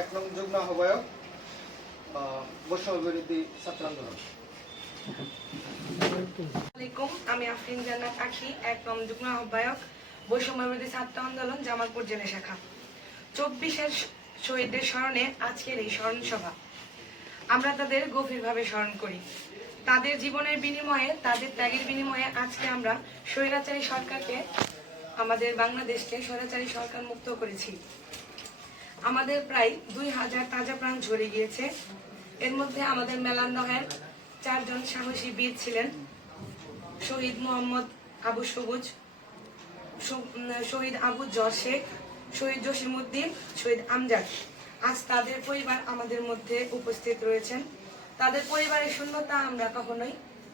এক নং যুগ্ম আহ্বায়ক বৈষম্য বিরোধী ছাত্র আন্দোলন। আমি আফরিন জান্নাত আখি, এক নং যুগ্ম আহ্বায়ক বৈষম্য বিরোধী ছাত্র আন্দোলন জামালপুর জেলা শাখা। 24-এর শহীদদের স্মরণে আজকের এই স্মরণ সভা। আমরা তাদের গভীরভাবে স্মরণ করি। তাদের জীবনের বিনিময়ে, তাদের ত্যাগের বিনিময়ে আজকে আমরা স্বৈরাচারী সরকারকে, আমাদের বাংলাদেশকে স্বৈরাচারী সরকার মুক্ত করেছি। আমাদের প্রায় 2000 তাজা প্রাণ ঝরে গিয়েছে। এর মধ্যে আমাদের মেলান্দহের 4 জন সাহসী বীর ছিলেন। শহীদ মোহাম্মদ আবু সবুজ, শহীদ আবু জর শেখ, শহীদ জসিমউদ্দিন, শহীদ আমজাদ। আজ তাদের পরিবার আমাদের মধ্যে উপস্থিত রয়েছেন। তাদের পরিবারের শূন্যতা আমরা কখনোই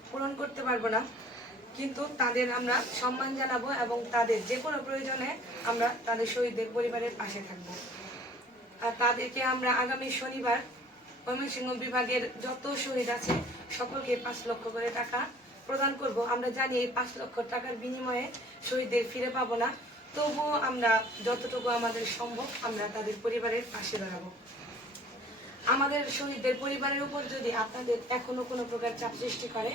পূরণ করতে পারবো না, কিন্তু তাদের আমরা সম্মান জানাবো এবং তাদের যে কোনো প্রয়োজনে আমরা তাদের শহীদদের পরিবারের পাশে থাকবো। আর তাদেরকে আমরা আগামী শনিবার ময়মনসিংহ বিভাগের যত শহীদ আছে সকলকে 5 লক্ষ করে টাকা প্রদান করব। আমরা জানি এই 5 লক্ষ টাকার বিনিময়ে শহীদদের ফিরে পাবো না, তবুও আমরা যতটুকু আমাদের সম্ভব আমরা তাদের পরিবারের পাশে দাঁড়াবো। আমাদের শহীদদের পরিবারের উপর যদি আপনাদের এখনো কোনো প্রকার চাপ সৃষ্টি করে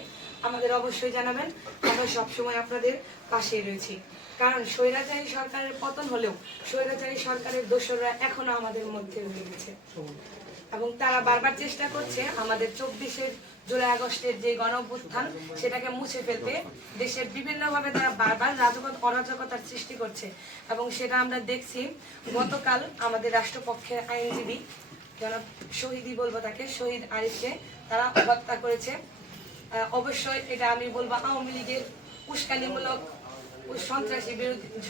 আমাদের অবশ্যই জানাবেন। আমরা সবসময় আপনাদের পাশে রয়েছি, কারণ স্বৈরাচারী সরকারের পতন হলেও স্বৈরাচারী সরকারের দোসররা এখনো আমাদের মধ্যে রয়ে গেছে এবং তারা বারবার চেষ্টা করছে আমাদের 24 জুলাই আগস্টের যে গণঅভ্যুত্থান সেটাকে মুছে ফেলতে। দেশের বিভিন্নভাবে তারা বারবার অরাজকতার সৃষ্টি করছে এবং সেটা আমরা দেখছি। গতকাল আমাদের রাষ্ট্রপক্ষের আইনজীবী জনাব শহীদই বলবো তাকে, শহীদ আরিফকে তারা হত্যা করেছে। অবশ্যই এটা আমি বলবো আওয়ামী লীগের উস্কানিমূলক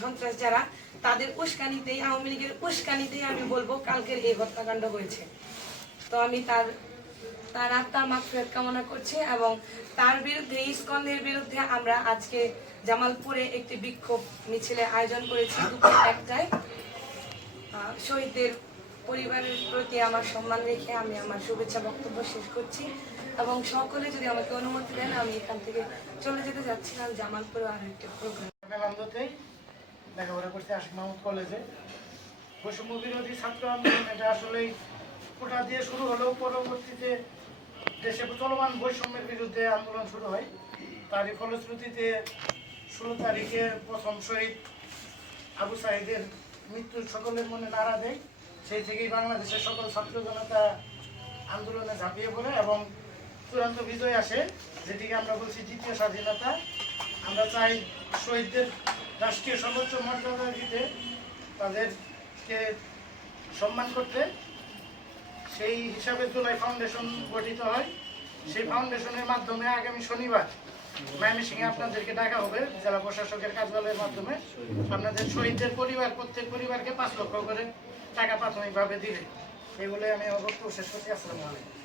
সন্ত্রাস যারা, তাদের উস্কানিতেই, আওয়ামী লীগের উস্কানিতেই আমি বলবো কালকের এই হত্যাকাণ্ড হয়েছে। তো আমি তার আত্মার মাগফিরাত কামনা করছি এবং তার বিরুদ্ধে, ইসকনের বিরুদ্ধে আমরা আজকে জামালপুরে একটি বিক্ষোভ মিছিলের আয়োজন করেছি দুপুর 1টায়। শহীদদের পরিবারের প্রতি আমার সম্মান রেখে আমি আমার শুভেচ্ছা বক্তব্য শেষ করছি এবং সকলে যদি আমাকে অনুমতি দেন আমি এখান থেকে চলে যেতে যাচ্ছিলাম জামালপুরে আর একটা প্রোগ্রাম। লেখাপড়া করছি আশিক মাহমুদ কলেজে। বৈষম্য বিরোধী ছাত্র আন্দোলন এটা আসলেই কোটা দিয়ে শুরু হলেও পরবর্তীতে দেশে চলমান বৈষম্যের বিরুদ্ধে আন্দোলন শুরু হয়। তারই ফলশ্রুতিতে 16 তারিখে প্রথম শহীদ আবু সাঈদের মৃত্যু সকলের মনে নাড়া দেয়। সেই থেকেই বাংলাদেশের সকল ছাত্র জনতা আন্দোলনে ঝাঁপিয়ে পড়ে এবং চূড়ান্ত বিজয় আসে, যেটিকে আমরা বলছি দ্বিতীয় স্বাধীনতা। আমরা চাই শহীদদের রাষ্ট্রীয় সর্বোচ্চ মর্যাদা দিতে, তাদেরকে সম্মান করতে। সেই হিসাবে জুলাই ফাউন্ডেশন গঠিত হয়। সেই ফাউন্ডেশনের মাধ্যমে আগামী শনিবার ময়মনসিংহে আপনাদেরকে ডাকা হবে জেলা প্রশাসকের কার্যালয়ের মাধ্যমে। আপনাদের শহীদদের পরিবার, প্রত্যেক পরিবারকে 5 লক্ষ করে টাকা প্রাথমিকভাবে দিবে। এগুলো আমি বক্তব্য শেষ করছি। আসসালামু আলাইকুম।